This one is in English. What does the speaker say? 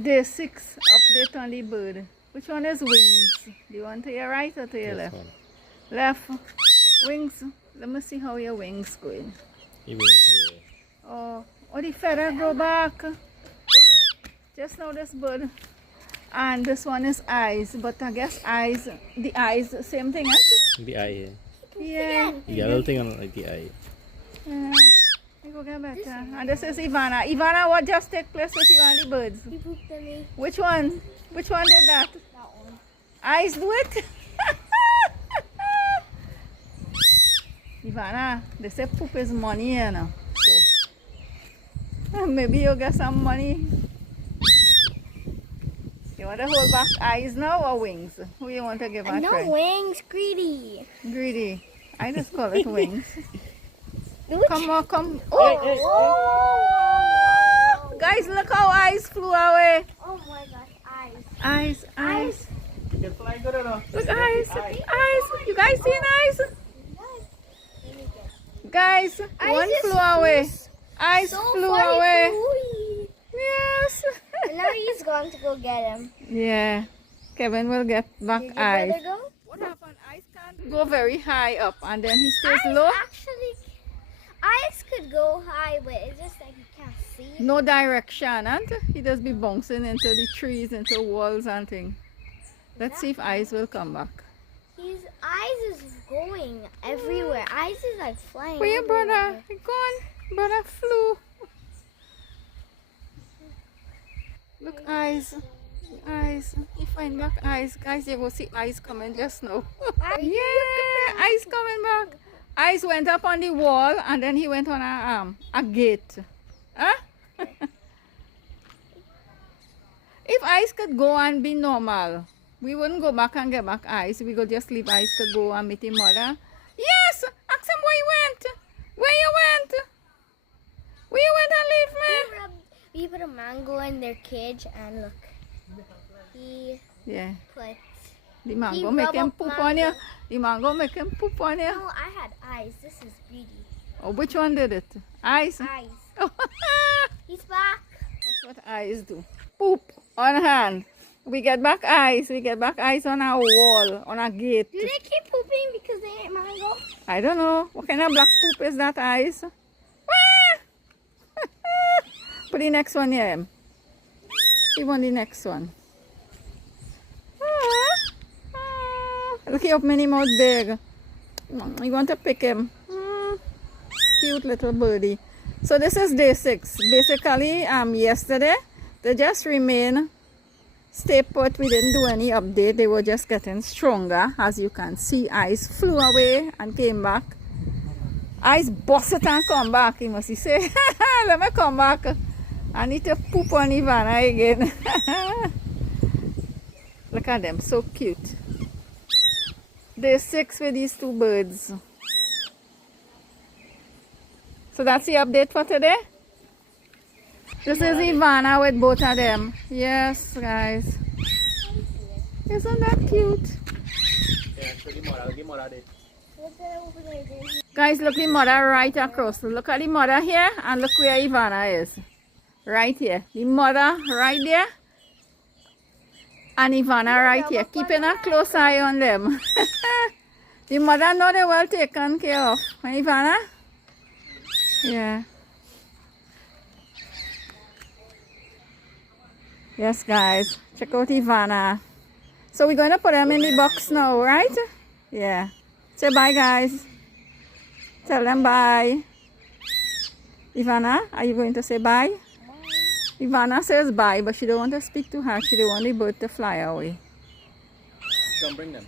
Day 6, update on the bird. Which one is wings? Do you want to your right or to your left? One. Left. Wings. Let me see how your wings going. He wings here. Oh, the feather grow back. Just now this bird. And this one is eyes. But I guess eyes, the eyes, same thing, ain't The eye here. it? Yeah. The yellow thing on like the eye. Yeah. I go get better. And this is Ivana. Ivana, what just take place with you and the birds? He pooped on me. Which one? Which one did that? That one. Eyes do it? Ivana, they say poop is money, you know. So maybe you'll get some money. You want to hold back eyes now or wings? Who you want to give a No try? wings, greedy. Greedy. I just call it wings. Which? Come on, come. Oh! Oh! Guys, look how eyes flew away. Oh my gosh, eyes. Eyes, eyes. You fly good enough. Look, eyes, eyes. You guys seen eyes? Guys, Eyes one is flew away. Eyes So flew funny away. flew. Yes. And now he's going to go get him. Yeah. Kevin will get back Did your eyes. brother go? What happened? Eyes can't go very high up and then he stays low. Eyes could go high, but it's just like you can't see. No direction, and he just be bouncing into the trees, into walls and things. Let's see if eyes will come back. His eyes is going everywhere. Eyes is like flying. Where your brother? everywhere. He gone. Brother flew. Look, eyes. Eyes. You find back eyes. Guys, you will see eyes coming just now. Yeah, eyes coming back. Eyes went up on the wall and then he went on a gate. Huh? If eyes could go and be normal, we wouldn't go back and get back eyes. We could just leave eyes to go and meet his mother. Yes! Ask him where you went. Where you went? Where you went and leave me? We put a mango in their cage and look. He Yeah. put. The mango He make rub him up poop on you. mango. The mango make him poop on you. No, I had eyes. This is greedy. Oh, which one did it? Eyes? Eyes. Watch He's back. what eyes do. Poop on hand. We get back eyes. We get back eyes on our wall, on a gate. Do they keep pooping because they ate mango? I don't know. What kind of black poop is that, eyes? Put the next one here. You want the next one. Look, he open his mouth big. You want to pick him. Cute little birdie. So this is day 6. Basically, yesterday, they just remain stay put. We didn't do any update. They were just getting stronger. As you can see, eyes flew away and came back. Eyes bust it and come back. He must say, let me come back. I need to poop on Ivana again. Look at them, so cute. Day 6 with these two birds. So that's the update for today. This is Ivana with both of them. Yes, guys. Isn't that cute? Guys, look the mother right across. Look at the mother here and look where Ivana is. Right here. The mother right there. And Ivana right here. Keeping a close eye on them. The mother know they well taken care of. And Ivana? Yeah. Yes, guys. Check out Ivana. So we're going to put them in the box now, right? Yeah. Say bye, guys. Tell them bye. Ivana, are you going to say bye? Bye. Ivana says bye, but she don't want to speak to her. She don't want the bird to fly away. Don't bring them.